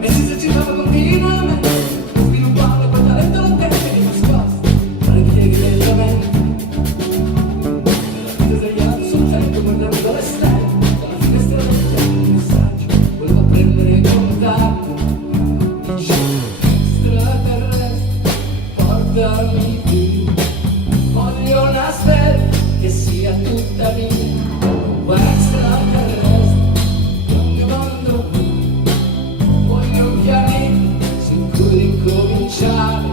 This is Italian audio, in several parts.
e si esercitava continuamente, sviluppando quel talento latente di nascosto tra le pieghe della mente. Era desagliato sul tetto, guardando le stelle, dalla finestra del piano un messaggio volevo prendere e contatto. Extraterrestre, portami qui, voglio una stella che sia tutta mia. Extraterrestre, il mio mondo, voglio un pianeta su cui ricominciare.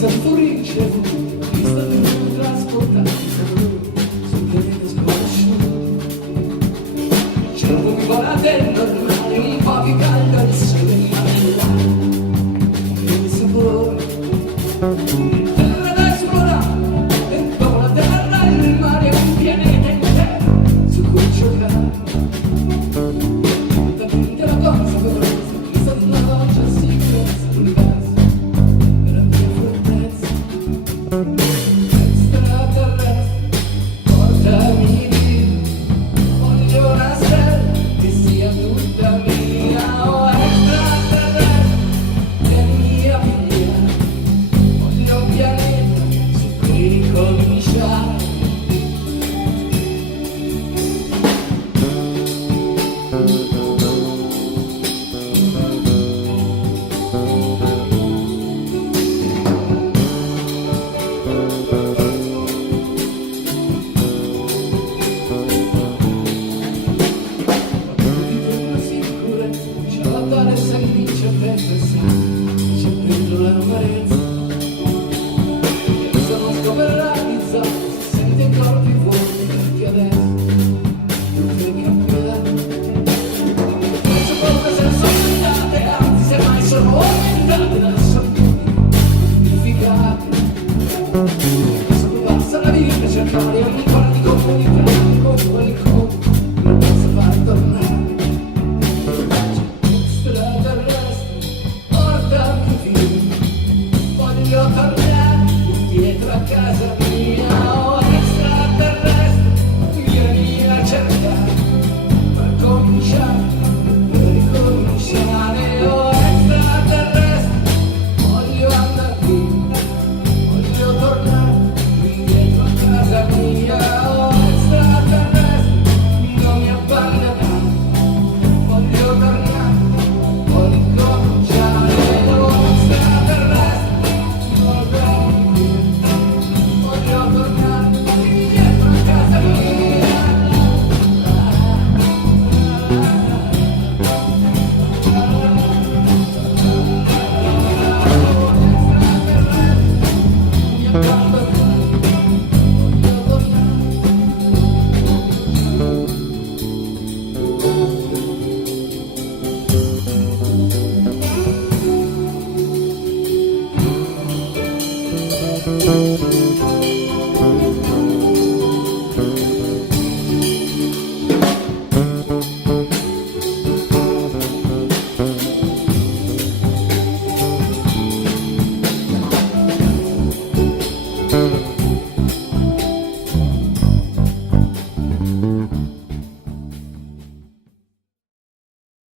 Senza ricevuto, mi sta dovuto trasportare sul pianeta sconosciuto. Cerco mi volate normale, un po' più caldo il sole in mare, il sapore, terra da esplorare, e dopo la terra il mare è un pianeta intero su cui giocare. Talmente la cosa corretta, mi sta di una voce sicurezza l'universo. Extraterrestre, portami via, voglio una stella che sia tutta mia. Oh, extraterrestre, vieni mia figlia, voglio un pianeta su cui ricominciare. C'è la tale sanguiccia per pensare, c'è dentro l'amarezza.